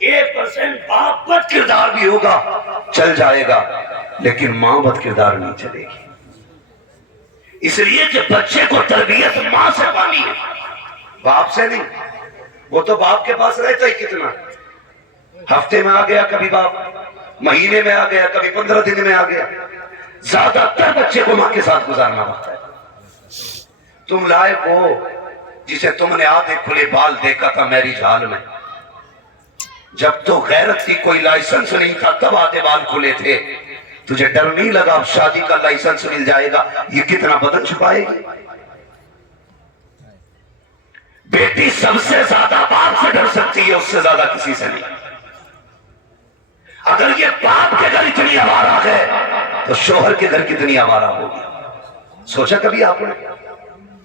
1% باپ بد کردار بھی ہوگا چل جائے گا، لیکن ماں بد کردار نہیں چلے گی. اس لیے کہ بچے کو تربیت ماں سے پانی ہے، باپ سے نہیں. وہ تو باپ کے پاس رہتا ہی کتنا، ہفتے میں آ گیا کبھی باپ، مہینے میں آ گیا کبھی 15 دن میں آ گیا. زیادہ تر بچے کو ماں کے ساتھ گزارنا پڑتا ہے. تم لائق ہو جسے تم نے آدھے کھلے بال دیکھا تھا میرج ہال میں، جب تو غیرت کی کوئی لائسنس نہیں تھا تب آدھے بال کھلے تھے. تجھے ڈر نہیں لگا اب شادی کا لائسنس مل جائے گا یہ کتنا بدن چھپائے گی؟ بیٹی سب سے زیادہ باپ سے ڈر سکتی ہے، اس سے زیادہ کسی سے نہیں. اگر یہ باپ کے گھر اتنی آوارہ ہے تو شوہر کے گھر کتنی آوارہ ہوگی؟ سوچا کبھی آپ نے؟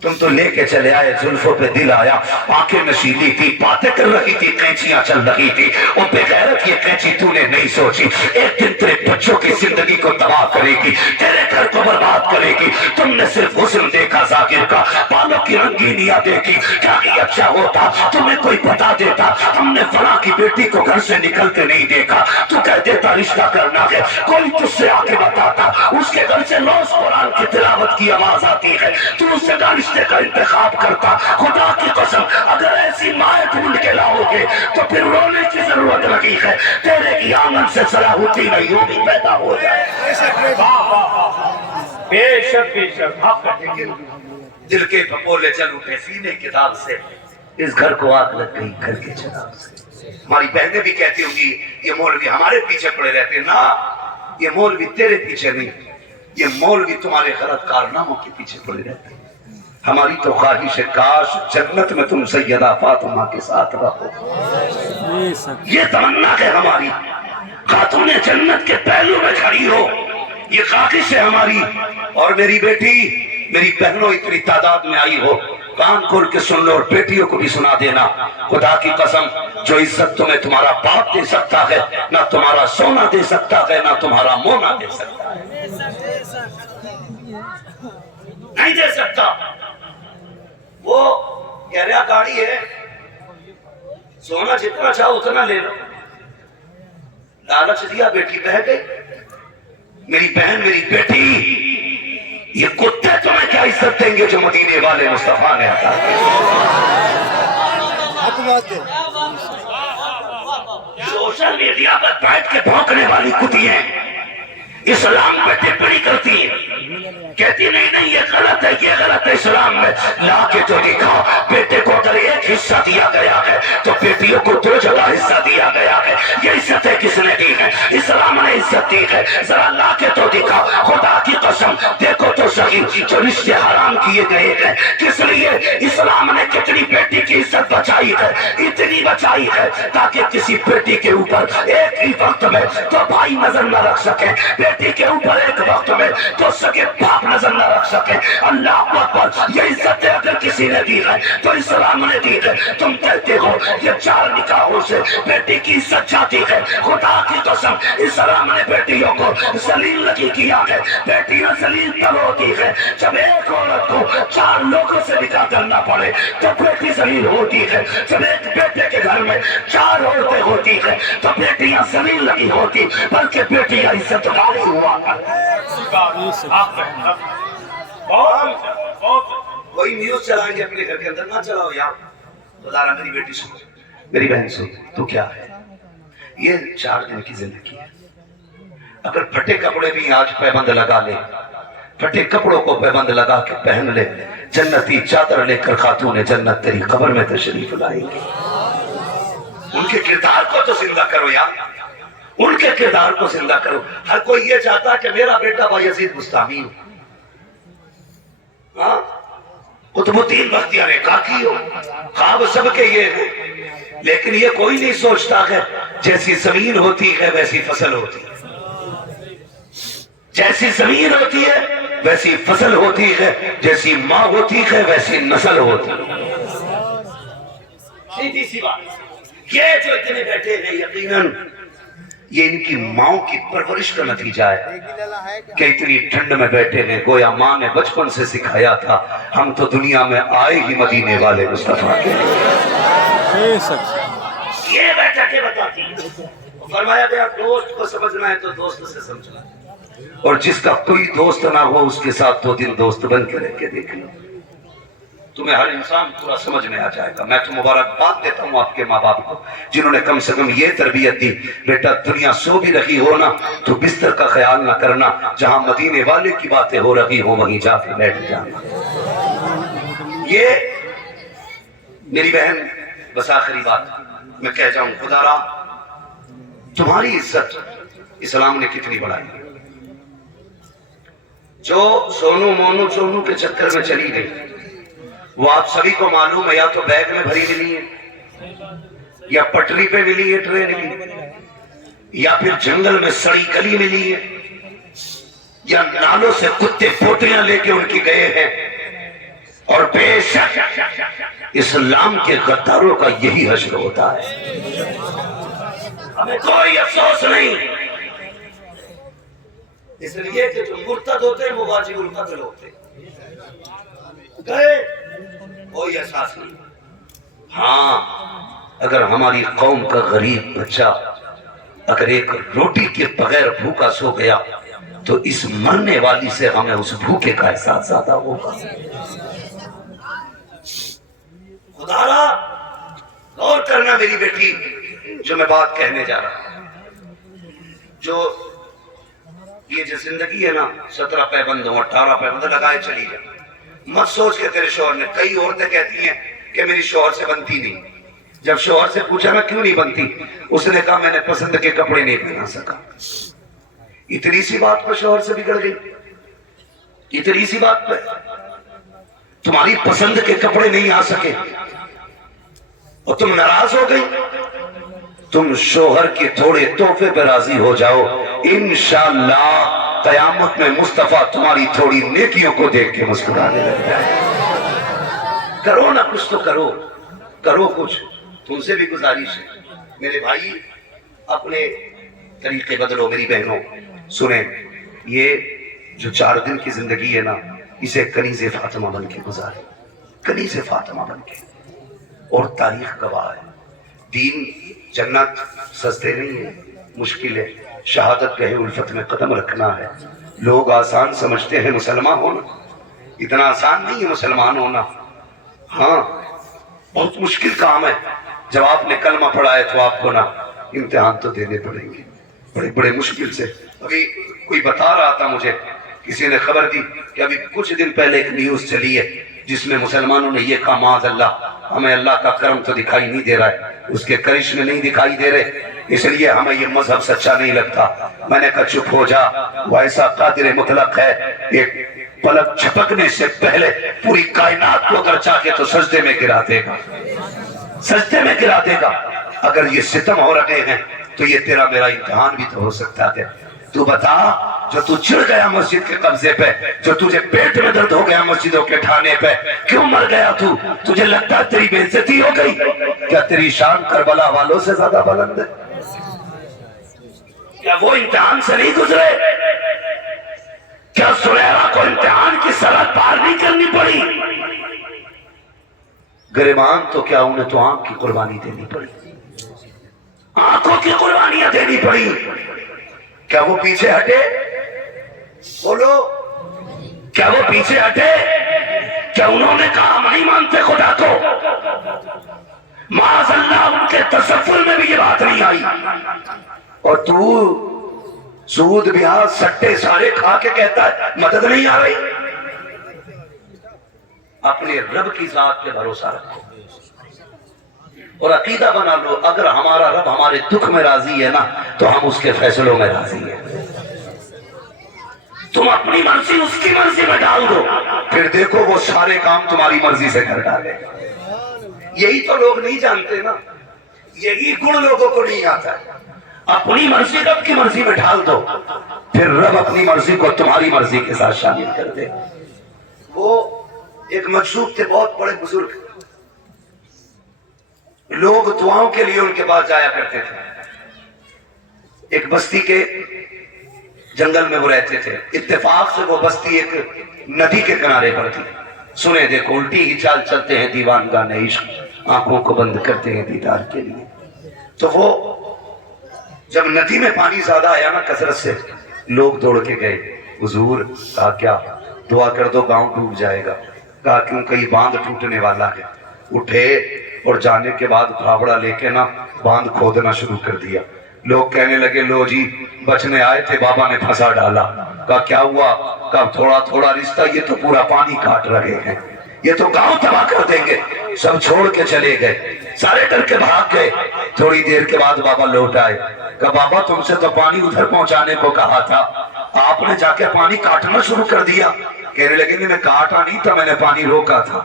تم تو لے کے چلے آئے، زلفوں پہ دل آیا، آنکھیں نشیلی تھی، باتیں کر رہی تھی، قینچیاں چل رہی تھی. اور بے غیرت یہ قینچی تو نے نہیں سوچی ایک دن تیرے بچوں کی زندگی کو تباہ کرے گی، تیرے گھر کو برباد کرے گی. تم نے صرف حسن دیکھا ذاکر کا، بالوں کی رنگینیاں دیکھی، کیا ہی اچھا ہوتا تمہیں کوئی بتا دیتا ہم نے فلاں کی بیٹی کو گھر سے نکلتے نہیں دیکھا، تو کہہ دیتا رشتہ کرنا ہے. کوئی تجھ سے آ کے بتاتا اس کے گھر سے روز قرآن کی تلاوت کی آواز آتی ہے، تو اس سے رشتے کا انتخاب کرتا. خدا کی قسم اگر ایسی مائیں ڈھونڈ کے لاؤ گے تو پھر رونے کی ضرورت نہیں ہے، تیرے کی آنگن سے صلاح الدین ایوبی پیدا ہو جائے. بے شک بے شک. دل کے پھپولے چل اٹھے سینے کے داغ سے، اس گھر کو آگ لگ گئی گھر کے چراغ سے. ہماری بہنیں بھی کہتی ہوں گی یہ مولوی ہمارے پیچھے پڑے رہتے ہیں. نا، یہ مولوی تیرے پیچھے نہیں، یہ مولوی تمہارے غلط کارناموں کے پیچھے پڑے رہتے ہیں. ہماری تو خواہش ہے کاش جنت میں تم سیدہ فاطمہ کے ساتھ رہو. یہ تمنا ہے ہماری، خاتون جنت کے پہلو میں کھڑی ہو، یہ خواہش ہے ہماری. اور میری بیٹی، میری بہنوں اتنی تعداد میں آئی ہو، کان کھول کے سن لو اور بیٹیوں کو بھی سنا دینا. خدا کی قسم جو عزت تمہیں تمہارا باپ دے سکتا ہے نہ تمہارا سونا دے سکتا ہے نہ تمہارا مونا دے سکتا ہے، نہیں دے سکتا. وہ کہہ رہا گاڑی ہے، سونا جتنا چاہو اتنا لے لو. لالچ دیا، بیٹی بہ گئی. میری بہن، میری بیٹی، یہ کتے تمہیں کیا عزت دیں گے جو مدینے والے مصطفیٰ نے عطا کی. سوشل میڈیا پر بیٹھ کے بھونکنے والی کتیاں اسلام پہ ٹپڑی کرتی ہیں، کہتی نہیں یہ غلط ہے، یہ غلط ہے. اسلام میں لا کے جو لکھا بیٹے کو اگر ایک حصہ دیا گیا ہے تو بیٹیوں کو 2 جگہ حصہ دیا گیا ہے. یہ عزتیں کس نے دی ہے؟ اسلام نے عزت دی ہے. ذرا لا کے تو دکھا. خدا کی قسم دیکھو تو صحیح جو رشتے حرام کیے گئے ہیں کس لیے اسلام نے کتنی بیٹی کی عزت بچائی ہے، اتنی بچائی ہے تاکہ کسی بیٹی کے اوپر ایک ہی وقت میں تو بھائی نظر نہ رکھ سکے، بیٹی کے اوپر ایک وقت میں تو سکے باپ نظر نہ رکھ سکے. اللہ اکبر. یہ عزت اگر کسی نے دی ہے تو اسلام نے دی ہے. تم کہتے ہو یہ 4 نکاحوں سے بیٹی کی عزت جاتی ہے. خدا کی قسم اسلام نے بیٹیوں کو ذلیل نہیں کیا ہے. بیٹیاں ذلیل تب ہوتی ہے جب ایک عورت کو 4 لوگوں سے نکاح کرنا پڑے تو بیٹی ذلیل ہوتی ہے. جب ایک بیٹے کے گھر میں 4 عورتیں ہوتی ہیں تو بیٹیاں ذلیل نہیں ہوتی بلکہ بیٹیاں عزت داری ہوا کرتی. کوئی نیوز چلائیں گے اپنے گھر کے اندر، نہ چلاؤ یار. خدا میری بیٹی سن، میری بہن سن، تو کیا ہے یہ 4 دن کی زندگی ہے. اگر پھٹے کپڑے بھی آج پیبند لگا لے، پھٹے کپڑوں کو پیبند لگا کے پہن لے، جنتی چادر لے کر خاتون جنت تیری قبر میں تشریف لائیں گے. ان کے کردار کو تو زندہ کرو یار، ان کے کردار کو زندہ کرو. ہر کوئی یہ چاہتا ہے کہ میرا بیٹا بایزید بستامی ہو، قطب الدین بختیار کاکی ہو. خواب سب کے یہ ہے، لیکن یہ کوئی نہیں سوچتا ہے جیسی زمین ہوتی ہے ویسی فصل ہوتی ہے، جیسی زمین ہوتی ہے ویسی فصل ہوتی ہے، جیسی ماں ہوتی ہے ویسی نسل ہوتی ہے. سیدھی سی بات. یہ جو اتنے بیٹھے ہیں یقیناً یہ ان کی ماں کی پرورش کا نتیجہ ہے کہ اتنی ٹھنڈ میں بیٹھے ہیں. گویا ماں نے بچپن سے سکھایا تھا ہم تو دنیا میں آئے ہی مدینے والے مصطفیٰ کے. یہ بیٹھکیں بتاتی ہیں۔ فرمایا گیا دوست کو سمجھنا ہے تو دوست سے سمجھنا، اور جس کا کوئی دوست نہ ہو اس کے ساتھ 2 دن دوست بن کے رہ کے دیکھ لو، تمہیں ہر انسان پورا سمجھ میں آ جائے گا۔ میں تو مبارکباد دیتا ہوں آپ کے ماں باپ کو جنہوں نے کم سے کم یہ تربیت دی، بیٹا دنیا سو بھی رہی ہو نا تو بستر کا خیال نہ کرنا، جہاں مدینے والے کی باتیں ہو رہی ہوں وہیں جا کے بیٹھ جانا۔ یہ میری بہن بس آخری بات میں کہہ جاؤں، خدا را تمہاری عزت اسلام نے کتنی بڑھائی ہے۔ جو سونو مونو چونو کے چکر میں چلی گئی وہ آپ سبھی کو معلوم ہے، یا تو بیگ میں بھری ملی ہے، یا پٹری پہ ملی ہے ٹرین کی، یا پھر جنگل میں سڑی گلی ملی ہے، یا نالوں سے کتے پوٹیاں لے کے ان کی گئے ہیں۔ اور بے شک اسلام کے غداروں کا یہی حشر ہوتا ہے، ہمیں کوئی افسوس نہیں، اس لیے کہ جو مرتد ہوتے ہیں وہ واجب القتل ہوتے ہیں، گئے کوئی احساس نہیں۔ ہاں اگر ہماری قوم کا غریب بچہ اگر ایک روٹی کے بغیر بھوکا سو گیا تو اس مرنے والی سے ہمیں اس بھوکے کا احساس زیادہ ہوگا۔ خدا را غور کرنا میری بیٹی، جو میں بات کہنے جا رہا ہوں، جو یہ جو زندگی ہے نا 17 پیبندوں 18 پیبند لگائے چلی جائے، مت سوچ کے تیرے شوہر نے، کئی عورتیں کہتی ہیں کہ میری شوہر سے بنتی نہیں، جب شوہر سے پوچھا میں کیوں نہیں بنتی، اس نے کہا میں نے پسند کے کپڑے نہیں پہنا سکا۔ اتنی سی بات پر شوہر سے بگڑ گئی، اتنی سی بات پر تمہاری پسند کے کپڑے نہیں آ سکے اور تم ناراض ہو گئی، تم شوہر کے تھوڑے تحفے پہ راضی ہو جاؤ، انشاءاللہ قیامت میں مصطفیٰ تمہاری تھوڑی نیکیوں کو دیکھ کے مسکرانے لگ جائے۔ کرو نا کچھ تو کرو، کرو کچھ، تم سے بھی گزارش ہے میرے بھائی، اپنے طریقے بدلو۔ میری بہنوں سنیں، یہ جو 4 دن کی زندگی ہے نا اسے کنیز فاطمہ بن کے گزارے، کنیز فاطمہ بن کے، اور تاریخ گواہ ہے، دین جنت سستے نہیں ہے، مشکل ہے، شہادت کہے الفت میں قدم رکھنا ہے۔ لوگ آسان سمجھتے ہیں مسلمان ہونا، اتنا آسان نہیں ہے مسلمان ہونا، ہاں بہت مشکل کام ہے۔ جب آپ نے کلمہ پڑھا ہے تو آپ کو نا امتحان تو دینے پڑیں گے بڑے بڑے مشکل سے۔ ابھی کوئی بتا رہا تھا مجھے، کسی نے خبر دی کہ ابھی کچھ دن پہلے ایک نیوز چلی ہے جس میں مسلمانوں نے یہ کہا معاذ اللہ ہمیں اللہ کا کرم تو دکھائی نہیں دے رہا ہے، اس کے کرشمے نہیں دکھائی دے رہے، اس لیے ہمیں یہ مذہب سچا نہیں لگتا۔ میں نے کہا چپ ہو جا، وہ ایسا قادر مطلق ہے، ایک پلک جھپکنے سے پہلے پوری کائنات کو اگر چاہے تو سجدے میں گرا دے گا، سجدے میں گرا دے گا۔ اگر یہ ستم ہو رہے ہیں تو یہ تیرا میرا امتحان بھی تو ہو سکتا ہے۔ تو بتا، جو تو چڑھ گیا مسجد کے قبضے پہ، جو تجھے پیٹ میں درد ہو گیا مسجدوں کے ٹھانے پہ، کیوں مر گیا تو؟ تجھے لگتا ہے تیری بے عزتی ہو گئی؟ کیا تیری شان کربلا والوں سے زیادہ بلند ہے؟ کیا وہ امتحان سے نہیں گزرے؟ کیا سلیرا کو امتحان کی سرحد پار نہیں کرنی پڑی؟ گریبان تو کیا انہیں تو آنکھ کی قربانی دینی پڑی، آنکھوں کی قربانیاں دینی پڑی۔ کیا وہ پیچھے ہٹے؟ بولو، کیا وہ پیچھے ہٹے؟ کیا انہوں نے کہا ہم نہیں مانتے خدا کو؟ معاذ اللہ ان کے تصور میں بھی یہ بات نہیں آئی، اور تو سود بیاج سٹے سارے کھا کے کہتا ہے مدد نہیں آ رہی۔ اپنے رب کی ذات پہ بھروسہ رکھو اور عقیدہ بنا لو، اگر ہمارا رب ہمارے دکھ میں راضی ہے نا تو ہم اس کے فیصلوں میں راضی ہیں۔ تم اپنی مرضی اس کی مرضی میں ڈال دو، پھر دیکھو وہ سارے کام تمہاری مرضی سے کر ڈالے گا۔ یہی تو لوگ نہیں جانتے نا، یہی گن لوگوں کو نہیں آتا ہے۔ اپنی مرضی رب کی مرضی میں ڈال دو، پھر رب اپنی مرضی کو تمہاری مرضی کے ساتھ شامل کر دے۔ وہ ایک مجذوب تھے، بہت بڑے بزرگ، لوگ دعاؤں کے لیے ان کے پاس جایا کرتے تھے۔ ایک بستی کے جنگل میں وہ رہتے تھے، اتفاق سے وہ بستی ایک ندی کے کنارے پر تھی۔ سنے دیکھو، الٹی ہی چال چلتے ہیں دیوان گانے عشق، آنکھوں کو بند کرتے ہیں دیدار کے لیے۔ تو وہ جب ندی میں پانی زیادہ آیا نا کثرت سے، لوگ دوڑ کے گئے، حضور کہا کیا؟ دعا کر دو گاؤں ڈوب جائے گا۔ کہا کیوں؟ کہیں باندھ ٹوٹنے والا ہے۔ اٹھے اور جانے کے بعد پھاوڑا لے کے نا باندھ کھودنا شروع کر دیا۔ لوگ کہنے لگے لو جی بچنے آئے تھے، بابا نے پھنسا ڈالا۔ کہا کیا ہوا؟ کہا تھوڑا تھوڑا رشتہ، یہ تو پورا پانی کاٹ رہے ہیں، یہ تو گاؤں تباہ کر دیں گے۔ سب چھوڑ کے چلے گئے، سارے ڈر کے بھاگ گئے۔ تھوڑی دیر کے بعد بابا لوٹ آئے۔ کہا بابا تم سے تو پانی ادھر پہنچانے کو کہا تھا، آپ نے جا کے پانی کاٹنا شروع کر دیا۔ کہنے لگے میں نے کاٹا نہیں تھا، میں نے پانی روکا تھا۔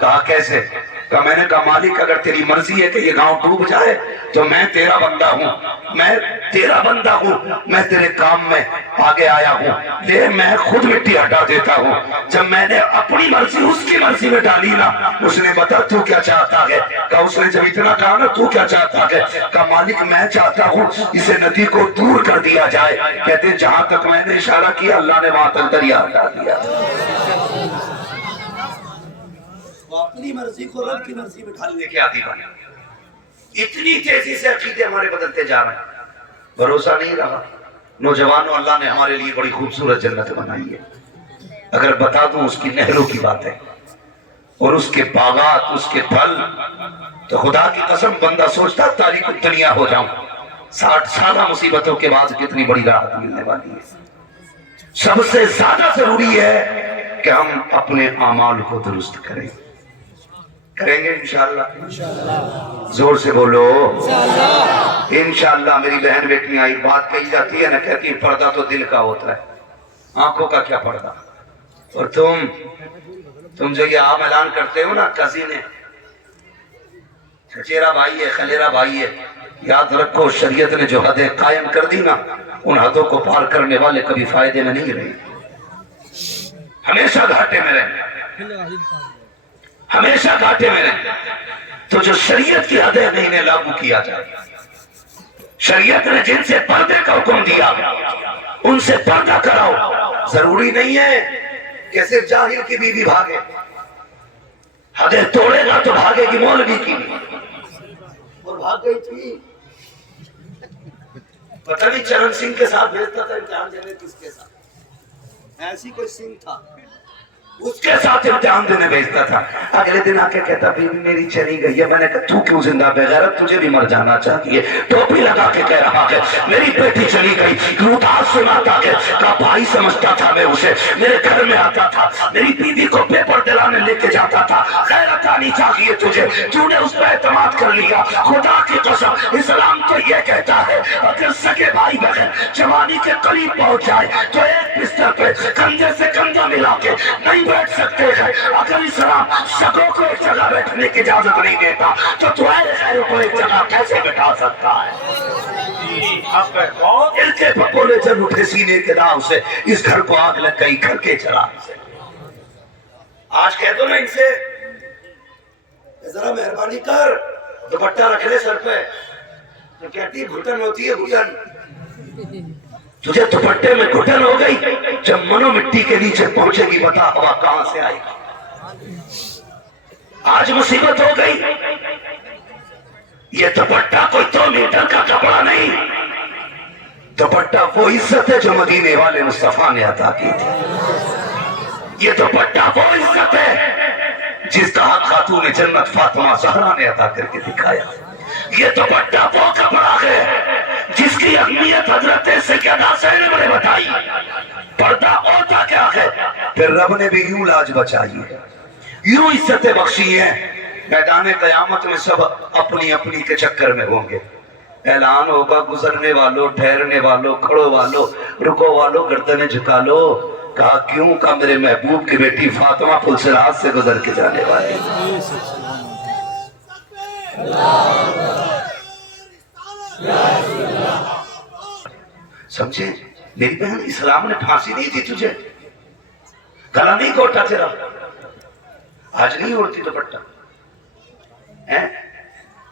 کہا کیسے؟ کہا میں نے کہا مالک اگر تیری مرضی ہے کہ یہ گاؤں ڈوب جائے تو میں تیرا بندہ ہوں، میں تیرا بندہ ہوں، میں تیرے کام میں آگے آیا ہوں، لے میں خود مٹی ہٹا دیتا ہوں۔ جب میں نے اپنی مرضی اس کی مرضی میں ڈالی نا، اس نے بتا تو کیا چاہتا ہے؟ کہا اس نے جب اتنا کہا نا تو کیا چاہتا ہے؟ کہا مالک میں چاہتا ہوں اسے ندی کو دور کر دیا جائے۔ کہتے ہیں جہاں تک میں نے اشارہ کیا اللہ نے وہاں تک دریا ہٹا دیا۔ اپنی مرضی کو رب کی مرضی میں ڈھالنے کے عادی بنے۔ اتنی تیزی سے عقیدے ہمارے بدلتے جا رہے ہیں، بھروسہ نہیں رہا۔ نوجوانوں اللہ نے ہمارے لیے بڑی خوبصورت جنت بنائی ہے، اگر بتا دوں اس کی نہروں کی باتیں اور اس کے باغات، اس کے پھل، تو خدا کی قسم بندہ سوچتا تاریخ دنیا ہو جاؤں، 60 سالہ مصیبتوں کے بعد کتنی بڑی راحت ملنے والی ہے۔ سب سے زیادہ ضروری ہے کہ ہم اپنے اعمال کو درست کریں گے انشاءاللہ۔ زور سے بولو انشاءاللہ۔ میری بہن بیٹیاں ایک بات کہی جاتی ہے نا، کہتی ہے پردہ تو دل کا ہوتا ہے، آنکھوں کا کیا پردہ؟ اور تم جو یہ عام اعلان کرتے ہو نا کزن ہے، چچیرا بھائی ہے، خلیرا بھائی ہے، یاد رکھو شریعت نے جو حدیں قائم کر دی نا، ان حدوں کو پار کرنے والے کبھی فائدے میں نہیں رہے، ہمیشہ گھاٹے میں رہے، ہمیشہ گھاٹے میں رہے۔ تو جو شریعت کی حدیں ہیں انہیں لاگو کیا جائے۔ شریعت نے جن سے پردے کا حکم دیا ان سے پردہ کراؤ۔ ضروری نہیں ہے کہ صرف جاہل کی بیوی بھاگے، حدیں توڑے گا تو بھاگے گی مولوی کی، اور بھاگ گئی تھی۔ پتہ نہیں چرن سنگھ کے ساتھ بھیجتا تھا امتحان دینے، کس کے ساتھ؟ ایسی کوئی سنگھ تھا، اس کے ساتھ امتحان دینے بھیجتا تھا۔ اگلے دن آ کے کہتا بیوی میری چلی گئی ہے۔ میں نے کہا تو کیوں زندہ بغیرت، تجھے بھی مر جانا چاہیے۔ ٹوپی لگا کے کہہ رہا ہے میری بیٹی چلی گئی، روتاس سناتا ہے، کہا بھائی سمجھتا تھا میں اسے، میرے گھر میں آتا تھا، میری بیوی کو پیپر دلانے لے کے جاتا تھا۔ غیرت آنی چاہیے تجھے، تو نے اس پہ اعتماد کر لیا۔ خدا کی قسم اسلام تو یہ کہتا ہے اگر سگے بھائی بہن جوانی کے قریب پہنچ جائے تو ایک بستر پہ کندھے سے کندھا ملا کے نہیں بیٹھ سکتے ہیں۔ اگر اسلام سگوں کو ایک جگہ بیٹھنے کی اجازت نہیں دیتا تو تمہارے خیروں کو ایک جگہ کیسے بٹھا سکتا ہے؟ دل کے پکولے جب اٹھے سینے کے نام سے، اس گھر کو آگ لگ گئی، گھر کے چراغ سے۔ آج کہہ دو نا ان سے ذرا مہربانی کر دوپٹہ رکھ لے سر پہ، تو کہتی گھٹن ہوتی ہے گھٹن، تجھے دوپٹے میں گھٹن ہو گئی، جب منو مٹی کے نیچے پہنچے گی بتا ہوا کہاں سے آئے گی؟ آج مصیبت ہو گئی، یہ دوپٹہ کوئی 2 میٹر کا کپڑا نہیں، دوپٹہ وہ عزت ہے جو مدینے والے مصطفیٰ نے عطا کی تھی۔ یہ دوپٹہ وہ عزت ہے جس کا حق خاتون جنت فاطمہ زہرا نے عطا کر کے دکھایا۔ یہ دوپٹہ وہ کپڑا ہے جس کی اہمیت حضرت سیدہ زینب نے بتائی۔ پردہ ہوتا کیا ہے؟ پھر رب نے بھی یوں لاج بچائی ہے، یوں عزتیں بخشی ہیں۔ میدان قیامت میں سب اپنی اپنی کے چکر میں ہوں گے، اعلان ہوگا گزرنے والوں، ٹھہرنے والوں، کھڑو والوں، رکو والوں، گردنیں جھکا لو۔ کہا کیوں؟ کہا میرے محبوب کی بیٹی فاطمہ پلسرات سے گزر کے جانے والی۔ سمجھے میری بہن، اسلام نے پھانسی نہیں دی تجھے، گلا نہیں گھوٹا تیرا، آج نہیں اڑتی دوپٹہ۔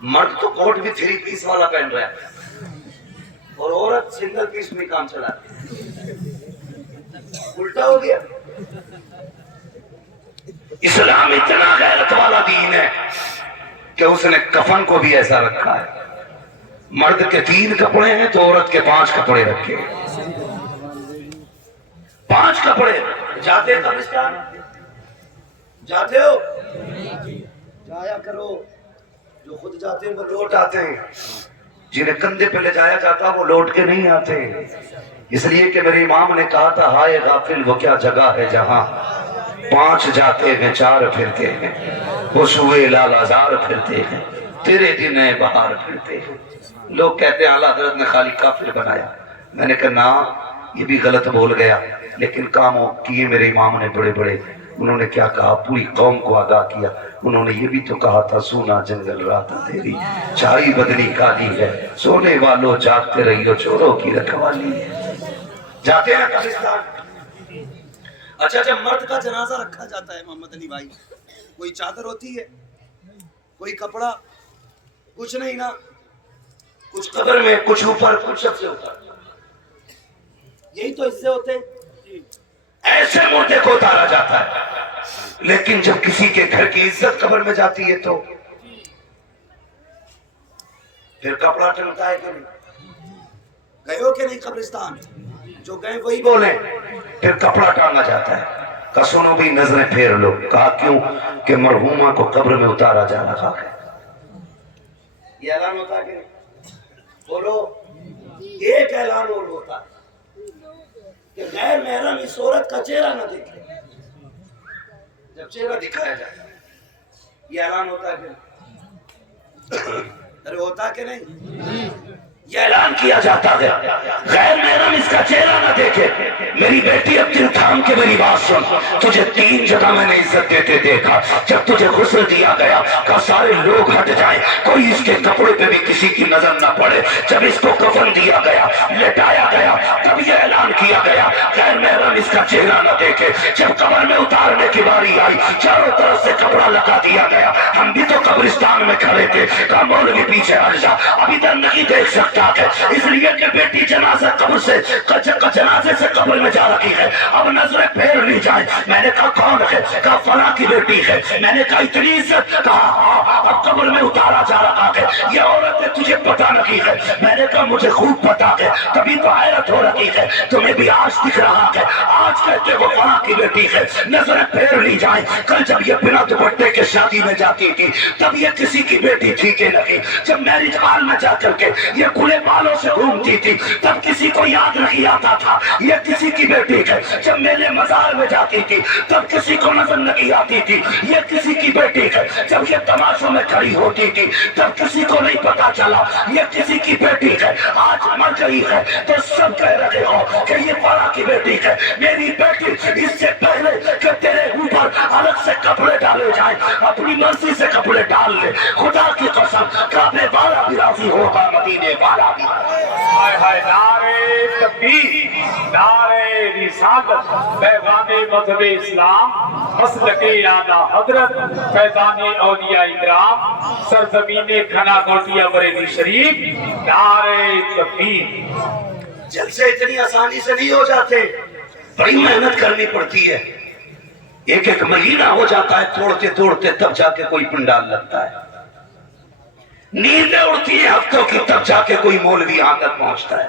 مرد تو کوٹ بھی 3 پیس والا پہن رہا ہے اور عورت سنگل پیس میں کام چلا رہی ہے، الٹا ہو گیا۔ اسلام اتنا غیرت والا دین ہے کہ اس نے کفن کو بھی ایسا رکھا ہے، مرد کے 3 کپڑے ہیں تو عورت کے 5 کپڑے رکھے، 5 کپڑے۔ جاتے قبرستان جاتے ہو؟ جایا کرو، جو خود جاتے ہیں وہ لوٹ آتے ہیں، جنہیں کندھے پہ لے جایا جاتا وہ لوٹ کے نہیں آتے، اس لیے کہ میرے امام نے کہا تھا ہائے غافل وہ کیا جگہ ہے جہاں 5 جاتے ہیں 4 پھرتے ہیں، خوشبوئے لال آزار پھرتے ہیں، تیرے دن بہار پھرتے ہیں۔ لوگ کہتے ہیں اعلیٰ حضرت نے خالی کافر بنایا، میں نے کہا نا یہ بھی غلط بول گیا، لیکن کاموں کیے میرے امام نے بڑے بڑے۔ انہوں نے کیا کہا؟ پوری قوم کو آگاہ کیا۔ انہوں نے یہ بھی تو کہا تھا سونا جنگل رات اندھیری، چھائی بدنی کالی ہے، سونے والوں جاگتے رہیو چوروں کی رکھوالی ہے۔ جاتے ہیں قبرستان۔ اچھا جب مرد کا جنازہ رکھا جاتا ہے محمد علی بھائی، کوئی چادر ہوتی ہے، کوئی کپڑا، کچھ نہیں نا، کچھ قبر میں، کچھ اوپر، کچھ سب سے اوپر، یہی تو حصے ہوتے ہیں۔ ایسے مردے کو اتارا جاتا ہے، لیکن جب کسی کے گھر کی عزت قبر میں جاتی ہے تو پھر کپڑا ٹنگتا ہے کہ نہیں؟ گئے ہو کہ نہیں قبرستان؟ جو گئے وہی بولیں۔ پھر کپڑا ٹانگا جاتا ہے، کہا سنو بھی نظریں پھیر لو، کہا کیوں؟ کہ مرحومہ کو قبر میں اتارا جا رہا ہے۔ یہ اعلان ہوتا ہے کہ نہیں؟ بولو، ایک اعلان اور ہوتا ہے کہ غیر محرم اس عورت کا چہرہ نہ دیکھے، جب چہرہ دکھایا جاتا ہے یہ اعلان ہوتا ہے کہ ارے ہوتا کہ نہیں؟ یہ اعلان کیا جاتا ہے غیر محرم اس کا چہرہ نہ دیکھے۔ میری بیٹی اب دل تھام کے میری بات سن، تجھے 3 جگہ میں نے عزت دیتے دیکھا۔ جب تجھے غسل دیا گیا کہ سارے لوگ ہٹ جائیں، کوئی اس کے کپڑے پہ بھی کسی کی نظر نہ پڑے۔ جب اس کو کفن دیا گیا، لٹایا گیا، تب یہ اعلان کیا گیا غیر محرم اس کا چہرہ نہ دیکھے۔ جب قبر میں اتارنے کی باری آئی، چاروں طرف سے کپڑا لگا دیا گیا۔ ہم بھی تو قبرستان میں کھڑے تھے، کہا مولوی پیچھے ہٹ جا، ابھی تک نہیں دیکھ سکتا ہے، اس لیے کہ بیٹی جنازہ قبر سے جنازے سے قبر میں جا رہی ہے، اب نظریں پھیر لی جائیں۔ میں نے کہا کون ہے؟ کہا فلاں کی بیٹی ہے۔ میں نے کہا اتنی عزت؟ کہا ہاں، اب قبر میں اتارا جا رہا ہے، یہ عورت ہے تجھے پتہ نہیں ہے؟ میں نے کہا مجھے خوب پتہ ہے، تبھی تو حیرت ہو رہی ہے، تمہیں بھی آج دکھ رہا ہے، آج کہتے وہ فلاں کی بیٹی ہے، نظریں پھیر لی جائیں۔ کل جب یہ بنا دوپٹے کے شادی میں جاتی تھی تب یہ کسی کی بیٹی تھی کہ نہیں؟ جب میرج ہال میں جا کر کے یہ کھلے بالوں سے گھومتی تھی تب کسی کو یاد نہیں آتا تھا یہ کسی کی بیٹی ہے۔ جب میلے مزار میں جاتی تھی تب کسی کو نظر نہیں آتی تھی یہ کسی کی بیٹی ہے۔ جب یہ تماشوں میں کھڑی ہوتی تھی تب کسی کو نہیں پتا چلا یہ کسی کی بیٹی ہے۔ آج مر گئی ہے تو سب کہہ رہے ہو کہ یہ فلاں کی بیٹی ہے۔ میری بیٹی اس سے پہلے کہ تیرے اوپر الگ سے کپڑے ڈالے جائیں اپنی مرضی سے کپڑے ڈال لے، خدا کی قسم کعبے والا بھی راضی ہوگا، مدینے والا بھی۔ ہائے ہائے، نعرے تکبیر، نعرے رسالت، پیغام مذہب اسلام، مسلک اعلیٰ حضرت فیضان اولیاء اکرام، سرزمین کھنا کوٹیا بریلی شریف، نعرے تکبیر۔ جلسے اتنی آسانی سے نہیں ہو جاتے، بڑی محنت کرنی پڑتی ہے، ایک ایک مہینہ ہو جاتا ہے توڑتے توڑتے، تب جا کے کوئی پنڈال لگتا ہے۔ نیندیں اڑتی ہیں ہفتوں کی، تب جا کے کوئی مولوی یہاں تک پہنچتا ہے۔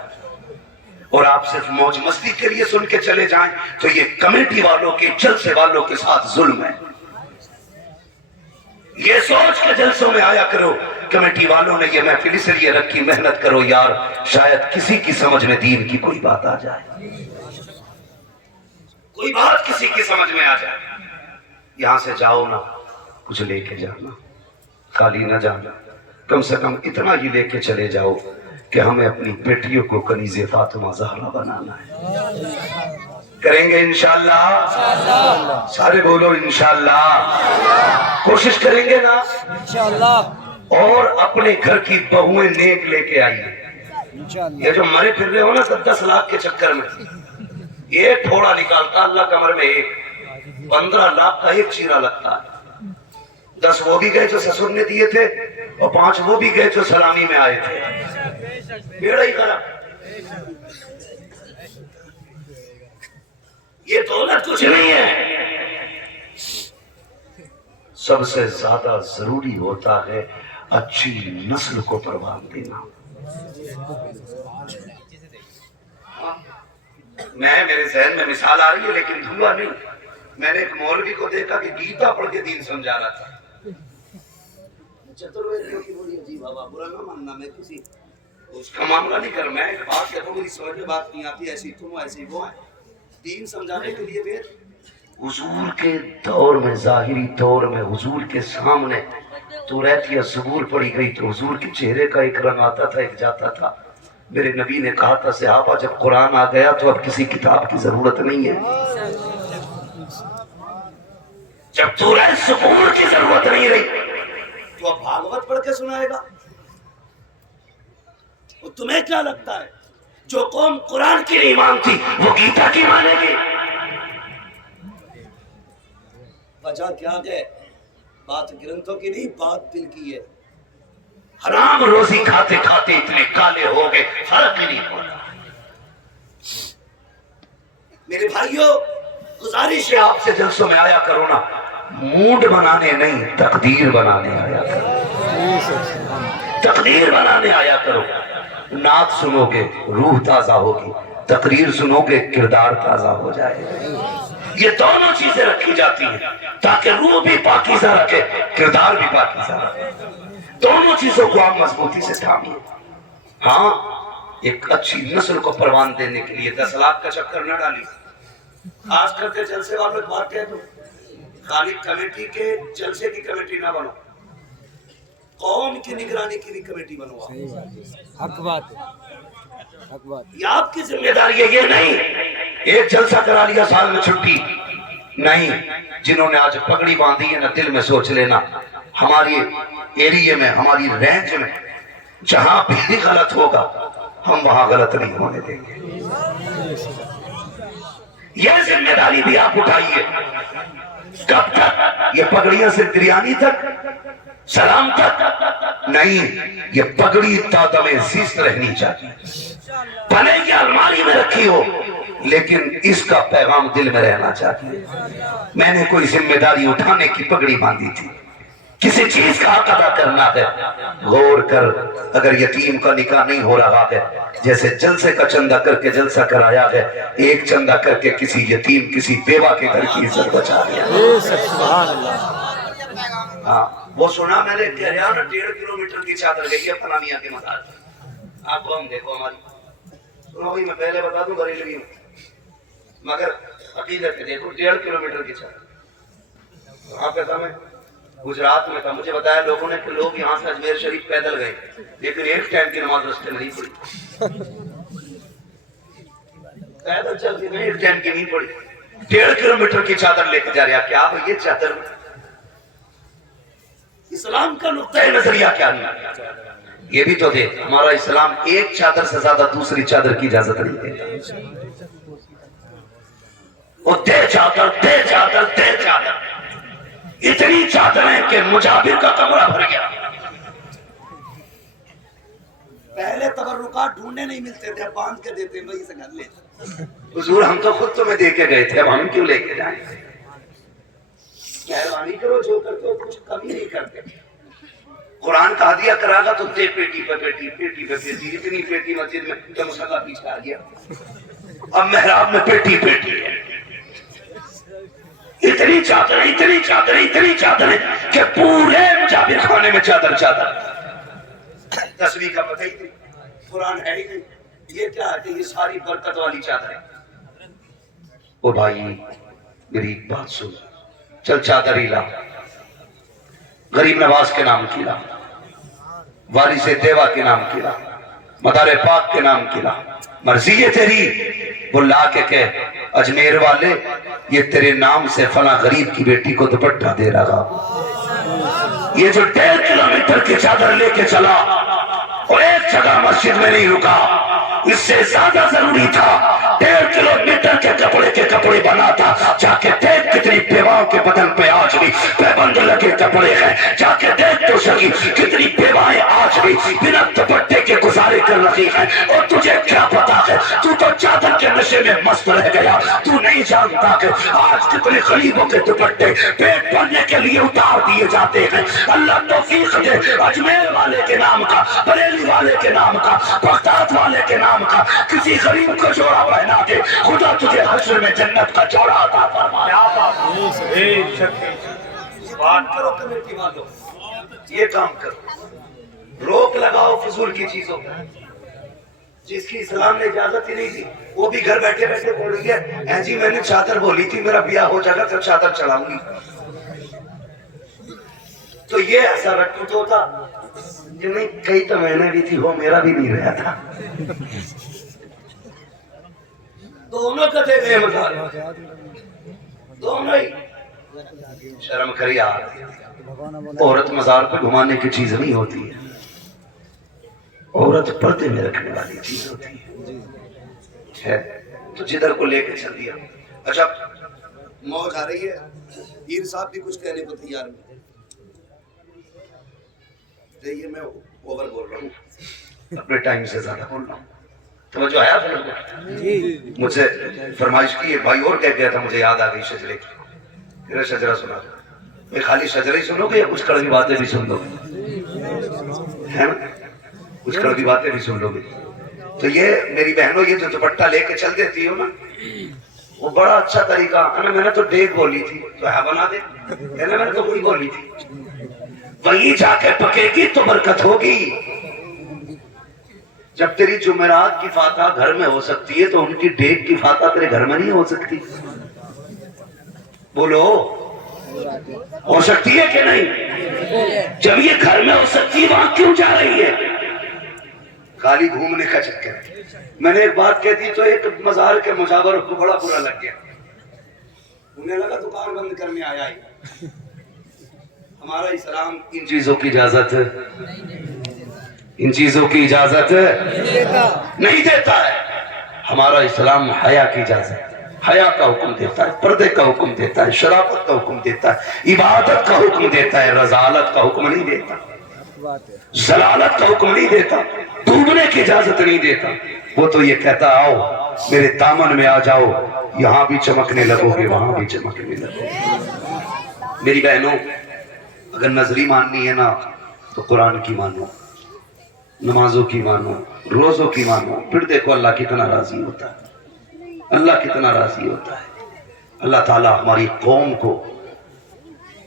اور آپ صرف موج مستی کے لیے سن کے چلے جائیں تو یہ کمیٹی والوں کے، جلسے والوں کے ساتھ ظلم ہے۔ یہ سوچ کے جلسوں میں آیا کرو کمیٹی والوں نے یہ محفل اس لیے رکھی، محنت کرو یار، شاید کسی کی سمجھ میں دین کی کوئی بات آ جائے، کوئی بات کسی کی سمجھ میں آ جائے۔ یہاں سے جاؤ نا کچھ لے کے جانا، خالی نہ جانا، کم سے کم اتنا ہی لے کے چلے جاؤ کہ ہمیں اپنی بیٹیوں کو کنیز فاطمہ زہرا بنانا ہے۔ کریں گے انشاءاللہ؟ سارے بولو انشاءاللہ۔ کوشش کریں گے نا انشاءاللہ؟ اور اپنے گھر کی بہویں نیک لے کے آئیے۔ یہ جو مرے پھر رہے ہو نا 10 لاکھ کے چکر میں، ایک تھوڑا نکالتا اللہ کمر میں، ایک 15 لاکھ کا ایک چیرا لگتا ہے۔ 10 وہ بھی گئے جو سسر نے دیے تھے اور 5 وہ بھی گئے جو سلامی میں آئے تھے، بیڑا ہی خراب۔ یہ دولت کچھ نہیں ہے، سب سے زیادہ ضروری ہوتا ہے اچھی نسل کو پروان دینا۔ میں میرے ذہن میں مثال آ رہی ہے لیکن دھواں نہیں. میں نے ایک مولوی کو دیکھا کہ گیتا پڑھ کے دین سمجھا رہا تھا. چترویدیوں کی بڑی عجیب ہوا، برا نہ ماننا، میں کسی اس کا معاملہ نہیں کر. میں ایک بات کہتا ہوں، میری سمجھ میں بات نہیں آتی، ایسی تم ایسی وہ ہے. دین سمجھانے کے لیے وید حضور کے دور میں، ظاہری دور میں حضور کے سامنے تو رہتی ہے، ظہور پڑی گئی تو حضور کے چہرے کا ایک رنگ آتا تھا، ایک جاتا تھا. میرے نبی نے کہا تھا صحابہ جب قرآن آ گیا تو اب کسی کتاب کی ضرورت نہیں ہے. جب تو رہے ظہور کی ضرورت نہیں رہی تو اب بھاگوت پڑھ کے سنائے گا. وہ تمہیں کیا لگتا ہے جو قوم قرآن کی نہیں مانتی وہ گیتا کی مانے گی؟ وجہ کیا ہے؟ بات گرنتھوں کی نہیں، بات دل کی ہے. حرام روزی کھاتے کھاتے اتنے کالے ہو گئے، فرق ہی نہیں ہوتا. میرے بھائیوں، گزارش ہے آپ سے جلسوں میں آیا کرو نا، موڈ بنانے نہیں تقدیر بنانے آیا کرو. تقدیر بنانے آیا کرو. نعت سنو گے روح تازہ ہوگی، تقریر سنو گے کردار تازہ ہو جائے. یہ دونوں چیزیں رکھی جاتی ہیں تاکہ روح بھی پاکیزہ رکھے، کردار بھی پاکیزہ رکھے. دونوں چیزوں کو آپ مضبوطی سے تھامیے. ہاں، ایک اچھی نسل کو پروان دینے کے لیے 10 لاکھ کا چکر نہ ڈالی. خاص کر کے جلسے والوں ایک بات کہہ دوں، خالی کمیٹی کے جلسے کی کمیٹی نہ بنو، قوم کی نگرانی کی بھی کمیٹی بنو. حق بات ہے، حق بات. یہ آپ کی ذمہ داری ہے. یہ نہیں ایک جلسہ کرا لیا سال میں چھٹی نہیں. جنہوں نے آج پگڑی باندھی ہے نا، دل میں سوچ لینا ہماری ایریے میں، ہماری رینج میں جہاں بھی غلط ہوگا ہم وہاں غلط نہیں ہونے دیں گے. یہ ذمہ داری بھی آپ اٹھائیے. کب تک؟ یہ پگڑیاں صرف بریانی تک، سلام تک نہیں. یہ پگڑی تادم زیست رہنی چاہیے. بھلے یہ الماری میں رکھی ہو لیکن اس کا پیغام دل میں رہنا چاہیے. میں نے کوئی ذمہ داری اٹھانے کی پگڑی باندھی تھی، کسی چیز کا حق ادا کرنا ہے. غور کر، اگر یتیم کا نکاح نہیں ہو رہا ہے، جیسے جلسے کا چندہ کر کے جلسہ کرایا ہے، ایک چندہ کر کے کسی یتیم، کسی بیوہ کے گھر کی عزت بچا دیا. ہاں، وہ سنا میں نے کہہ رہا نا 1.5 کلومیٹر کی چادر گئی ہے فلاں میاں کے مزار. آپ کو ہم دیکھو ہماری سنو بھائی، میں پہلے بتا دوں بریلوی ہوں مگر عقیدت کے دیکھو 1.5 کلومیٹر کی چادر. آپ کہتا میں گجرات میں تھا، مجھے بتایا لوگوں نے کہ لوگ یہاں سے اجمیر شریف پیدل گئے لیکن ایک ٹائم کی نماز راستے میں نہیں پڑھی. پیدل چل کے گئے، ایک ٹائم کی نہیں پڑھی. 1.5 کلومیٹر کی چادر لے کے جا رہے. کیا بھائی یہ چادر اسلام کا نقطۂ نظریہ کیا نہیں؟ یہ بھی تو دیکھ، ہمارا اسلام ایک چادر سے زیادہ دوسری چادر کی اجازت نہیں دیتا. وہ دے چادر، دے چادر، دے چادر. اتنی چادریں کہ مجابر کا کمرہ بھر گیا. پہلے تبرکات ڈھونڈنے نہیں ملتے تھے، باندھ کے دیتے وہی سے گھر لیتے. حضور ہم تو خود تمہیں دے کے گئے تھے، اب ہم کیوں لے کے جائیں؟ مہربانی کرو، جو کرتے ہو کچھ کمی نہیں کرتے. قرآن کا ہدیہ کرا گا تو دے پیٹی پہ پیٹی، پیٹی پہ پیٹی. اتنی پیٹی مسجد میں کہ مصلی پیچھے آ گیا. اب محراب میں پیٹی پیٹی ہے. اتنی چادریں، اتنی چادریں، اتنی چادریں کہ پورے مجابر خانے میں چادر چادر. تصویر کا پتہ ہی نہیں، قرآن ہے ہی نہیں. یہ کیا ہے کہ یہ ساری برکت والی چادریں. او بھائی میری ایک بات سن، چل چادر ہی لا، غریب نواز کے نام کی لا، وارث دیوا کے نام کی لا، مدار پاک کے نام کی لا. مرضی ہے تیری. وہ لا کے کہہ اجمیر والے یہ تیرے نام سے فلاں غریب کی بیٹی کو دوپٹہ دے رہا. یہ جو 1.5 کلومیٹر کی چادر لے کے چلا اور ایک جگہ مسجد میں نہیں رکا، اس سے زیادہ ضروری تھا 1.5 کلومیٹر کے کپڑے بناتا. جا کے دیکھ کتنی بیواؤں کے بدن پہ آج بھی پیبند لگے کپڑے ہیں. جا کے دیکھ تو سکی کتنی بیوائیں آج بھی بنا دوپٹے کے گزارے کر رکھی ہے اور تجھے کیا پتا ہے، تو تو چادر کے نشے میں مست رہ گیا، تو نہیں جانتا کہ آج کتنے غریبوں کے دوپٹے پیٹ بھرنے کے لیے اتار دیے جاتے ہیں۔ اللہ توفیق دے، اجمیر والے کے نام کا، بریلی والے کے نام کا، بغداد والے کے نام کا کسی غریب کو جوڑا پہنا دے، خدا تجھے حشر میں جنت کا جوڑا عطا فرمائے۔ کیا بات ہے، بے شک بات کرو کمیٹی والوں، یہ کام کرو، روک لگاؤ فضول کی چیزوں پر، جس کی اسلام نے اجازت ہی نہیں دی وہ بھی گھر بیٹھے بیٹھے بول رہی ہے اے جی میں نے چادر بولی تھی میرا بیاہ ہو جائے گا پھر چادر چڑھاؤں گی۔ تو یہ ایسا رٹو تو تھا جو نہیں کئی تو میں نے بھی تھی وہ میرا بھی نہیں رہا تھا، دونوں کتے گئے مزار، دونوں ہی شرم کری یار، عورت مزار پہ گھمانے کی چیز نہیں ہوتی ہے، عورت پردے میں رکھنے والی چیز ہوتی ہے۔ تو جدھر کو لے کے چل دیا۔ اچھا موج آ رہی ہے، پیر صاحب بھی کچھ کہنے کو تیار نہیں، یہ میں اوور بول رہا ہوں، اپنے ٹائم سے زیادہ بول رہا ہوں، توجہ آیا پھر کو مجھ سے فرمائش کی ایک بھائی اور کہہ گیا تھا، مجھے یاد آ گئی شجرے کی، میرا شجرہ سنا دو، یہ خالی شجرہ ہی سنو گے یا کچھ کڑوی باتیں بھی سن لو گے؟ کچھ کڑوی باتیں بھی سن لو گے؟ تو یہ میری بہنوں یہ جو دوپٹہ لے کے چل دیتی ہو نا، وہ بڑا اچھا طریقہ، میں نے تو ڈیگ بولی تھی تو ہے بنا دے، میں نے تو وہی بولی تھی، وہی جا کے پکے گی تو برکت ہوگی۔ جب تیری جمعرات کی فاتحہ گھر میں ہو سکتی ہے تو ان کی ڈیگ کی فاتحہ تیرے گھر میں نہیں ہو سکتی؟ بولو ہو سکتی ہے کہ نہیں؟ جب یہ گھر میں ہو سکتی ہے وہاں کیوں جا رہی ہے؟ خالی گھومنے کا چکر۔ میں نے ایک بات کہہ دی تو ایک مزار کے مجاور کو بڑا برا لگ گیا، انہیں لگا دکان بند کرنے آیا ہی۔ ہمارا اسلام ان چیزوں کی اجازت ہے، ان چیزوں کی اجازت نہیں دیتا ہے۔ ہمارا اسلام حیا کی اجازت، حیا کا حکم دیتا ہے، پردے کا حکم دیتا ہے، شرافت کا حکم دیتا ہے، عبادت کا حکم دیتا ہے، رذالت کا حکم نہیں دیتا، زلالت کا حکم نہیں دیتا، ڈوبنے کی اجازت نہیں دیتا۔ وہ تو یہ کہتا آؤ میرے دامن میں آ جاؤ، یہاں بھی چمکنے لگو گے وہاں بھی چمکنے لگو گے۔ میری بہنوں اگر نظری ماننی ہے نا تو قرآن کی مانو، نمازوں کی مانو، روزوں کی مانو، پھر دیکھو اللہ کتنا راضی ہوتا ہے، اللہ کتنا راضی ہوتا ہے۔ اللہ تعالیٰ ہماری قوم کو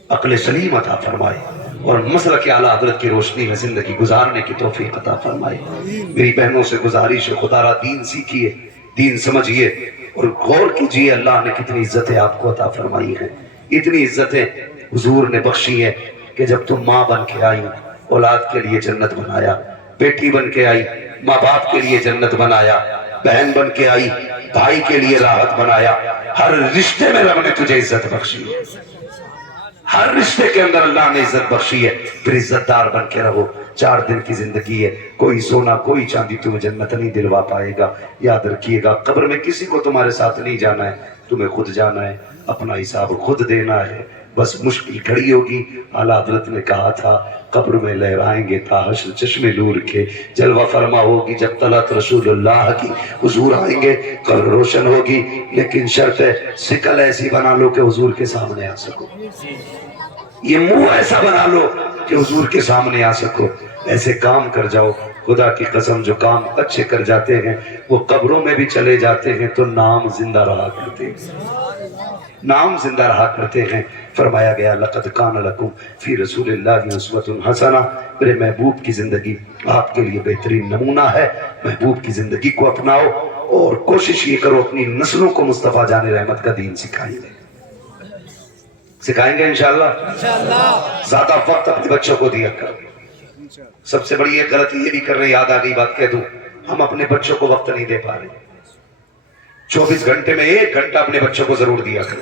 عقل سلیم عطا فرمائے اور مسلک اعلیٰ حضرت کی روشنی میں زندگی گزارنے کی توفیق عطا فرمائے۔ میری بہنوں سے گزارش ہے خدا را دین سیکھیے، دین سمجھیے اور غور کیجئے اللہ نے کتنی عزتیں آپ کو عطا فرمائی ہیں۔ اتنی عزتیں حضور نے بخشی ہیں کہ جب تم ماں بن کے آئی اولاد کے لیے جنت بنایا، بیٹی بن کے آئی ماں باپ کے لیے جنت بنایا، بہن بن کے آئی بھائی کے لیے راحت بنایا۔ ہر رشتے میں رب نے تجھے عزت بخشی ہے، ہر رشتے کے اندر اللہ نے عزت بخشی ہے، پھر عزت دار بن کے رہو۔ 4 دن کی زندگی ہے، کوئی سونا کوئی چاندی تمہیں جنت نہیں دلوا پائے گا۔ یاد رکھیے گا قبر میں کسی کو تمہارے ساتھ نہیں جانا ہے، تمہیں خود جانا ہے، اپنا حساب خود دینا ہے۔ بس مشکل کھڑی ہوگی، اعلیٰ حضرت نے کہا تھا قبر میں لہرائیں گے تا حشر چشمے نور کے، جلوہ فرما ہوگی جب طلعت رسول اللہ کی، حضور آئیں گے قبر روشن ہوگی، لیکن شرط ہے شکل ایسی بنا لو کہ حضور کے سامنے آ سکو، یہ منہ ایسا بنا لو کہ حضور کے سامنے آ سکو، ایسے کام کر جاؤ۔ خدا کی قسم جو کام اچھے کر جاتے ہیں وہ قبروں میں بھی چلے جاتے ہیں تو نام زندہ رہا کرتے ہیں، نام زندہ رہا کرتے ہیں۔ فرمایا گیا لقد کان لکم فی رسول اللہ اسوۃ حسنہ، میرے محبوب کی زندگی آپ کے لیے بہترین نمونہ ہے۔ محبوب کی زندگی کو اپناؤ اور کوشش یہ کرو اپنی نسلوں کو مصطفیٰ جان رحمت کا دین سکھائیں گے، سکھائیں گے انشاءاللہ۔ زیادہ وقت اپنے بچوں کو دیا کرو۔ سب سے بڑی ایک غلطی یہ بھی کر رہے، یاد آ گئی بات کہہ دوں، ہم اپنے بچوں کو وقت نہیں دے پا رہے۔ 24 گھنٹے میں 1 گھنٹہ اپنے بچوں کو ضرور دیا کرو،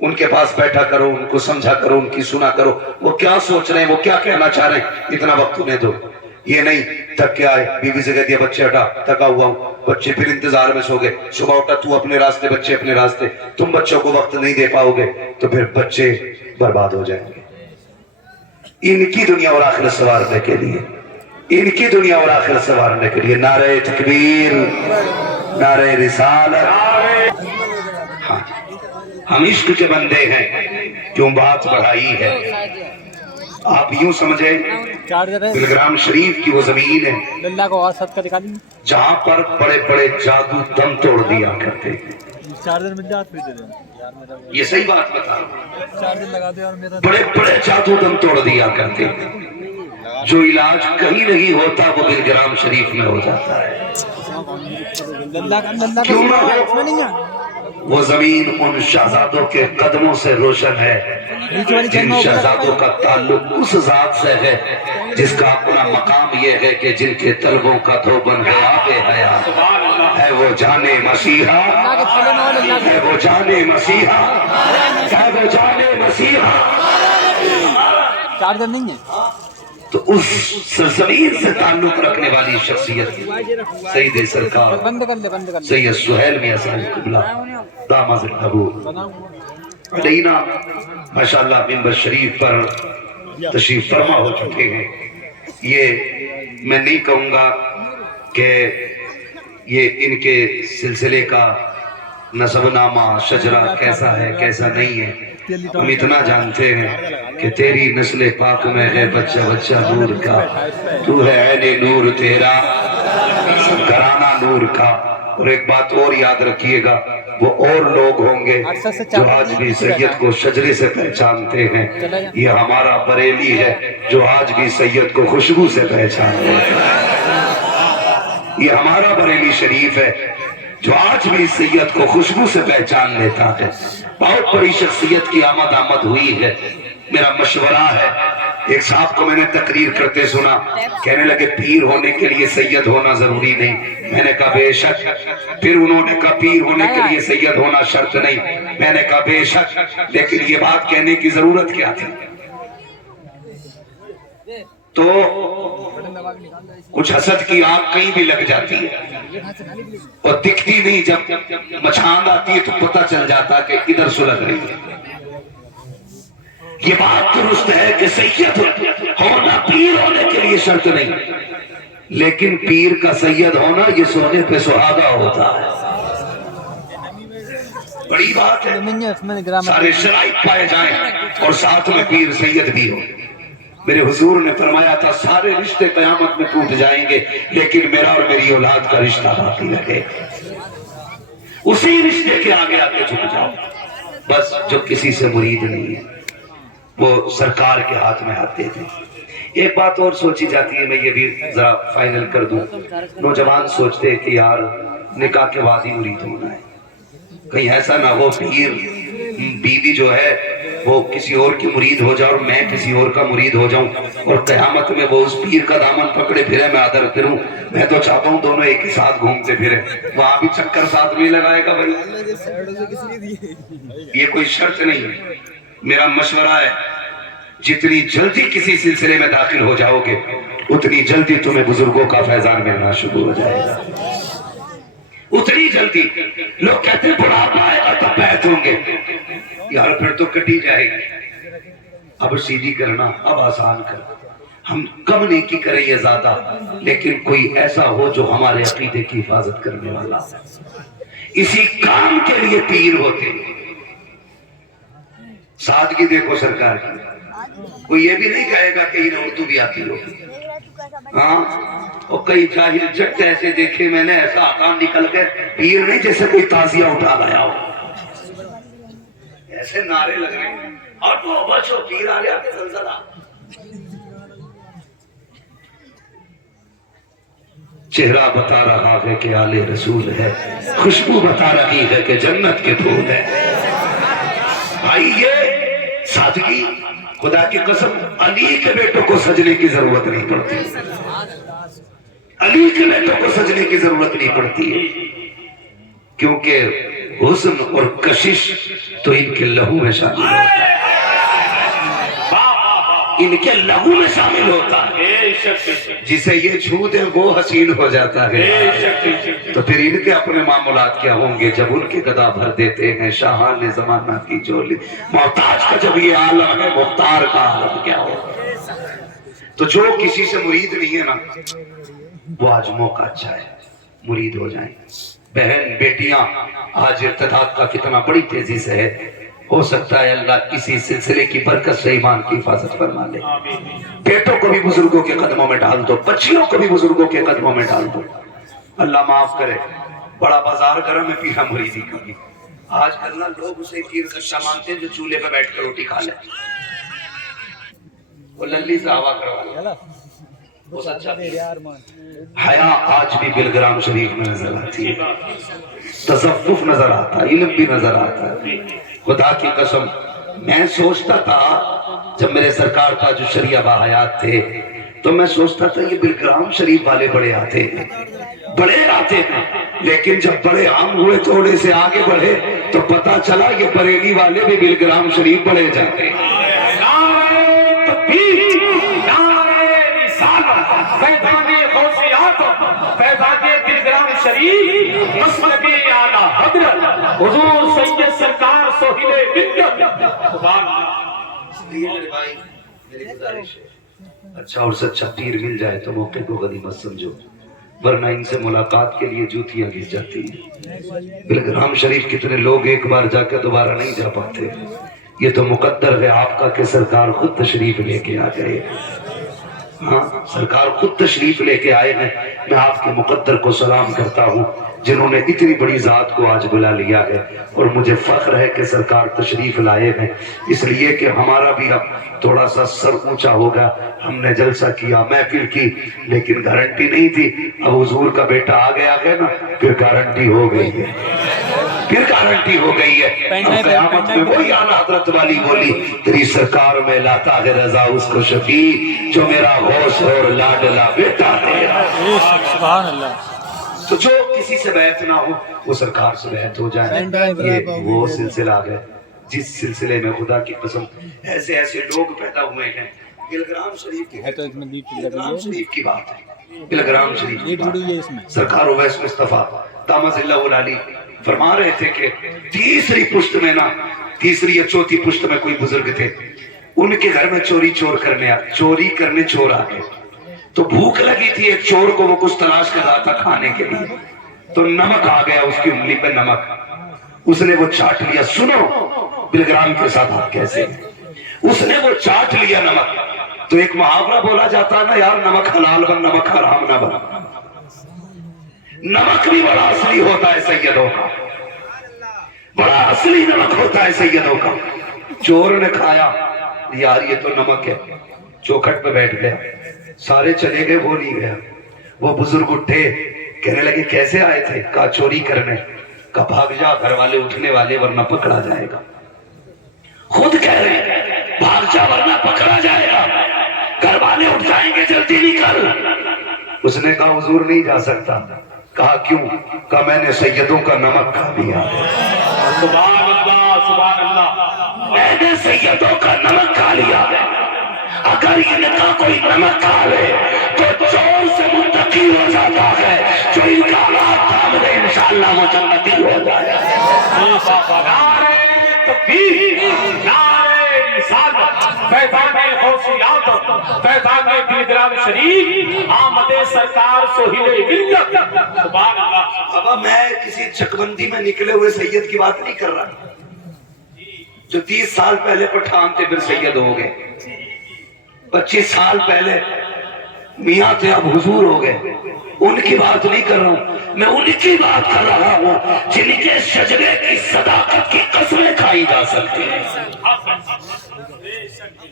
ان کے پاس بیٹھا کرو، ان کو سمجھا کرو، ان کی سنا کرو، وہ کیا سوچ رہے ہیں، وہ کیا کہنا چاہ رہے ہیں، اتنا وقت انہیں دو۔ یہ نہیں تھک کے آئے بیوی سے کہہ دیا بچے ہٹا تھکا ہوا ہوں، بچے پھر انتظار میں سو گئے، صبح اٹھا تو اپنے راستے بچے اپنے راستے، تم بچوں کو وقت نہیں دے پاؤ گے تو پھر بچے برباد ہو جائیں گے۔ ان کی دنیا اور آخرت سنوارنے کے لیے ان کی دنیا اور آخرت سنوارنے کے لیے نعرہ تکبیر، نعرہ رسالت۔ ہاں ہم عشق کے بندے ہیں، کیوں بات بڑھائی ہے؟ آپ یوں سمجھیں بلگرام شریف کی وہ زمین ہے للہ کو اور صدقہ دکھا دیں جہاں پر بڑے بڑے جادو دم توڑ دیا کرتے ہیں۔ چارجر مل جائے پھر دے دیں یہ صحیح بات بتا، چارجر لگا دے اور میرا بڑے بڑے جادو دم توڑ دیا کرتے ہیں، جو علاج کہیں نہیں ہوتا وہ بلگرام شریف میں ہو جاتا ہے۔ للہ کیوں نہ کا ہو؟ اس میں نہیں ہے وہ زمین ان شہزادوں کے قدموں سے روشن ہے جن شہزادوں کا تعلق اس ذات سے ہے جس کا اپنا مقام یہ ہے کہ جن کے طلبوں کا دھوبن ہے آب حیات ہے، وہ جانے مسیحا، ہے وہ جانے مسیحا، ہے وہ جانے مسیحا۔ چارجر نہیں ہے تو اس سرزمین سے تعلق رکھنے والی شخصیت سید سرکار بند کر لے سید سہیل میاں صاحب قبلہ داماد ابو علینا ماشاءاللہ ممبر شریف پر تشریف فرما ہو چکے ہیں۔ یہ میں نہیں کہوں گا کہ یہ ان کے سلسلے کا نسب نامہ شجرہ کیسا ہے کیسا نہیں ہے، ہم اتنا جانتے ہیں کہ تیری نسل پاک میں ہے بچہ بچہ نور کا، تو ہے عین نور تیرا گھرانہ نور کا۔ اور ایک بات اور یاد رکھیے گا، وہ اور لوگ ہوں گے جو آج بھی سید کو شجرے سے پہچانتے ہیں، یہ ہمارا بریلی ہے جو آج بھی سید کو خوشبو سے پہچانتے ہیں، یہ ہمارا بریلی شریف ہے جو آج بھی سید کو خوشبو سے پہچان لیتا ہے۔ بہت بڑی شخصیت کی آمد ہوئی ہے۔ میرا مشورہ ہے، ایک صاحب کو میں نے تقریر کرتے سنا، کہنے لگے پیر ہونے کے لیے سید ہونا ضروری نہیں۔ میں نے کہا بے شک۔ پھر انہوں نے کہا پیر ہونے کے لیے سید ہونا شرط نہیں۔ میں نے کہا بے شک، لیکن یہ بات کہنے کی ضرورت کیا تھی؟ تو کچھ حسد کی آگ کہیں بھی لگ جاتی ہے اور دکھتی نہیں، جب مچھاند آتی ہے تو پتہ چل جاتا کہ ادھر سلگ رہی ہے۔ یہ بات درست ہے کہ سید ہونا پیر ہونے کے لیے شرط نہیں، لیکن پیر کا سید ہونا یہ سونے پہ سہاگا ہوتا ہے۔ بڑی بات ہے، سارے شرائط پائے جائیں اور ساتھ میں پیر سید بھی ہو۔ میرے حضور نے فرمایا تھا سارے رشتے قیامت میں ٹوٹ جائیں گے لیکن میرا اور میری اولاد کا رشتہ باقی رہے، اسی رشتے کے آگے آگے جھک جاؤ۔ بس جو کسی سے مرید نہیں ہے وہ سرکار کے ہاتھ میں آتے تھے۔ ایک بات اور سوچی جاتی ہے، میں یہ بھی ذرا فائنل کر دوں، نوجوان سوچتے کہ یار نکاح کے بعد ہی مرید ہونا ہے، کہیں ایسا نہ ہو پیر بیوی جو ہے وہ کسی اور کی مرید ہو جائے اور میں کسی اور کا مرید ہو جاؤں اور قیامت میں وہ اس پیر کا دامن پکڑے پھرے میں آدر پھروں۔ میں تو چاہتا ہوں دونوں ایک ہی ساتھ گھومتے پھرے، وہاں بھی چکر ساتھ نہیں لگائے گا بھائی، یہ کوئی شرط نہیں ہے۔ میرا مشورہ ہے جتنی جلدی کسی سلسلے میں داخل ہو جاؤ گے اتنی جلدی تمہیں بزرگوں کا فیضان ملنا شروع ہو جائے گا، اتنی جلدی۔ لوگ کہتے ہیں بڑھاپا آئے گا تب بیعت ہوں گے، یار پھر تو کٹی جائے گی۔ اب سیدھی کرنا، اب آسان کرنا، ہم کم نیکی کریں یہ زیادہ، لیکن کوئی ایسا ہو جو ہمارے عقیدے کی حفاظت کرنے والا، اسی کام کے لیے پیر ہوتے ہیں۔ سادگی دیکھو سرکار کی، کوئی یہ بھی نہیں کہے گا کہ انہیں اردو بھی آتی ہوگی، ہاں، اور کئی جاہل جٹ ایسے دیکھے میں نے، ایسا آکام نکل کے پیر نہیں جیسے کوئی تازیہ اٹھا لایا ہو، ایسے نعرے لگ رہے ہیں اور تو بچو پیر آ گیا کہ زلزلہ۔ چہرہ بتا رہا ہے کہ آل رسول ہے، خوشبو بتا رہی ہے کہ جنت کے پھول ہے۔ بھائی یہ سادگی، خدا کی قسم علی کے بیٹوں کو سجنے کی ضرورت نہیں پڑتی، علی کے بیٹوں کو سجنے کی ضرورت نہیں پڑتی ہے، کیونکہ حسن اور کشش تو ان کے لہو میں شامل ہوتا ہے، ان کے لہو میں شامل ہوتا ہے۔ جسے یہ چھو دے وہ حسین ہو جاتا ہے، تو پھر ان کے اپنے معاملات کیا ہوں گے جب ان کی گدا بھر دیتے ہیں شاہان زمانہ کی جولی۔ محتاج کا جب یہ عالم ہے، مختار کا عالم کیا ہوگا؟ تو جو کسی سے مرید نہیں ہے نا وہ آج موقع اچھا ہے مرید ہو جائیں. بہن بیٹیاں آج ارتداد کا فتنہ بڑی تیزی سے ہے, ہو سکتا ہے اللہ کسی سلسلے کی برکت سے ایمان کی حفاظت فرما لے. بیٹوں کو بھی بزرگوں کے قدموں میں ڈال دو, بچیوں کو بھی بزرگوں کے قدموں میں ڈال دو. اللہ معاف کرے, بڑا بازار گرم ہے پیرا مریدی کا بھی. آج کل نا لوگ اسے پیر سچا مانتے ہیں جو چولہے پہ بیٹھ کر روٹی کھا لے, وہ للی سے ہوا کروا لے, وہ سچا پیر. حیا آج بھی بلگرام شریف میں نظر آتی ہے, تصوف نظر آتا ہے, علم بھی نظر آتا ہے. خدا کی قسم میں سوچتا تھا جب میرے سرکار تاج الشریعہ باحیات تھے تو میں سوچتا تھا یہ بلگرام شریف والے بڑے آتے ہیں, بڑے آتے ہیں, لیکن جب بڑے عام ہوئے تھوڑے سے آگے بڑھے تو پتا چلا یہ بریلی والے بھی بلگرام شریف بڑے جاتے ہیں. حضور سید سرکار سہیل میری گزارش ہے اچھا اور سچا پیر مل جائے تو موقع کو غنیمت سمجھو, ورنہ ان سے ملاقات کے لیے جوتیاں گھس جاتی ہیں. بلگرام شریف کتنے لوگ ایک بار جا کے دوبارہ نہیں جا پاتے. یہ تو مقدر ہے آپ کا کہ سرکار خود تشریف لے کے آ گئے. ہاں سرکار خود تشریف لے کے آئے ہیں. میں آپ کے مقدر کو سلام کرتا ہوں جنہوں نے اتنی بڑی ذات کو آج بلا لیا ہے, اور مجھے فخر ہے کہ سرکار تشریف لائے ہیں, اس لیے کہ ہمارا بھی اب تھوڑا سا سر اونچا ہوگا. ہم نے جلسہ کیا, محفل کی, لیکن گارنٹی نہیں تھی. اب حضور کا بیٹا آ گیا ہے نا, پھر گارنٹی ہو گئی ہے, پھر گارنٹی ہو گئی ہے. اب قیامت میں وہی اعلیٰ حضرت والی بولی, تیری سرکار میں لاتا ہے رضا اس کو شفیع, جو میرا غوث اور لاڈلا بیٹا تیرا. سبحان اللہ. تو جو کسی سے بیعت نہ ہو وہ سرکار سے بیعت ہو جائے. یہ وہ سلسلہ ہے جس سلسلے میں خدا کی قسم ایسے ایسے لوگ پیدا ہوئے ہیں. بلگرام شریف کی بات ہے, بلگرام شریف کی بات ہے. سرکار اویس مصطفیٰ دامت اللہ العالی فرما رہے تھے کہ تیسری پشت میں نا, تیسری یا چوتھی پشت میں کوئی بزرگ تھے, ان کے گھر میں چوری کرنے چور آ گئے. تو بھوک لگی تھی ایک چور کو, وہ کچھ تلاش کر رہا تھا کھانے کے لیے, تو نمک آ گیا اس کی انگلی پہ نمک, اس نے وہ چاٹ لیا. سنو بلگرام کے ساتھ آپ کیسے ہیں, اس نے وہ چاٹ لیا نمک. تو ایک محاورہ بولا جاتا ہے نا یار, نمک حلال بن نمک حرام نہ بن. نمک بھی بڑا اصلی ہوتا ہے سیدوں کا, بڑا اصلی نمک ہوتا ہے سیدوں کا. چور نے کھایا, یار یہ تو نمک ہے, چوکھٹ پہ بیٹھ گیا. سارے چلے گئے, وہ نہیں گیا. وہ بزرگ اٹھے, کہنے لگے کیسے آئے تھے, کہا چوری کرنے. کہا بھاگ جا, گھر والے اٹھنے والے ورنہ پکڑا جائے گا. خود کہہ رہے ہیں بھاگ جا ورنہ پکڑا جائے گا, گھر والے اٹھ جائیں گے, جلدی نکل. اس نے کہا حضور نہیں جا سکتا. کہا کیوں؟ کہا میں نے سیدوں کا نمک کھا لیا. سبحان اللہ سبحان اللہ. میں نے سیدوں کا نمک کھا لیا. اگر ان کا کوئی نمک کھا لے تو چور سے منتقل ہو جاتا ہے, جو ان کا ہاتھ تھام لے انشاءاللہ وہ جنتی ہو جائے. نعرہ تکبیر, نعرہ رسالت, فیضان غوثیات, فیضان بلگرام شریف, آمد سرکار سہیل ملت. سبحان اللہ. اب میں کسی چکبندی میں نکلے ہوئے سید کی بات نہیں کر رہا, جو 30 سال پہلے پٹھان تھے پھر سید ہو گئے, 25 سال پہلے میاں تھے اب حضور ہو گئے. ان کی بات نہیں کر رہا ہوں, میں ان کی بات کر رہا ہوں جن کے شجرے کی صداقت کی قسمیں کھائی جا سکتی ہیں.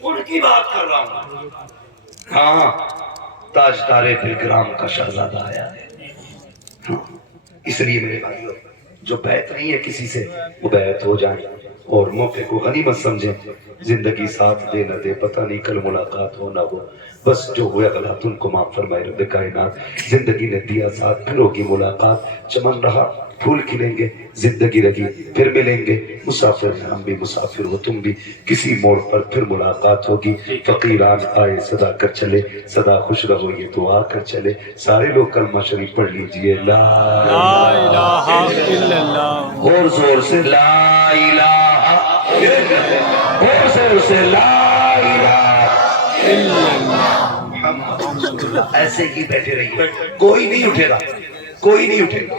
ان کی بات کر رہا ہوں. ہاں تاجدار بلگرام کا شہزادہ آیا ہے. ہاں اس لیے میرے بھائیوں, جو بیعت نہیں ہے کسی سے وہ بیعت ہو جائیں, اور موقع کو غنیمت سمجھیں. زندگی ساتھ دے نہ دے پتہ نہیں کل ملاقات ہو نہ ہو, بس جو ہوئے غلط ان کو معاف فرمائے رب کائنات. زندگی نے دیا ساتھ, پھر ہوگی ملاقات. چمن رہا پھول کھلیں گے, زندگی رہی پھر ملیں گے. مسافر ہیں ہم بھی, مسافر ہو تم بھی, کسی موڑ پر پھر ملاقات ہوگی. فقیران آئے صدا کر چلے, سدا خوش رہو یہ دعا کر چلے. سارے لوگ کلمہ شریف پڑھ لیجئے, لا الہ الا اللہ, اور زور سے لا الہ, اور زور سے لا الہ الا اللہ. ایسے ہی بیٹھے رہیے, کوئی نہیں اٹھے گا, کوئی نہیں اٹھے گا,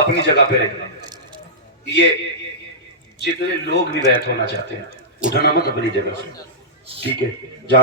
اپنی جگہ پہ رہے. یہ جتنے لوگ بھی بیعت ہونا چاہتے ہیں اٹھنا مت اپنی جگہ سے, ٹھیک ہے؟ جہاں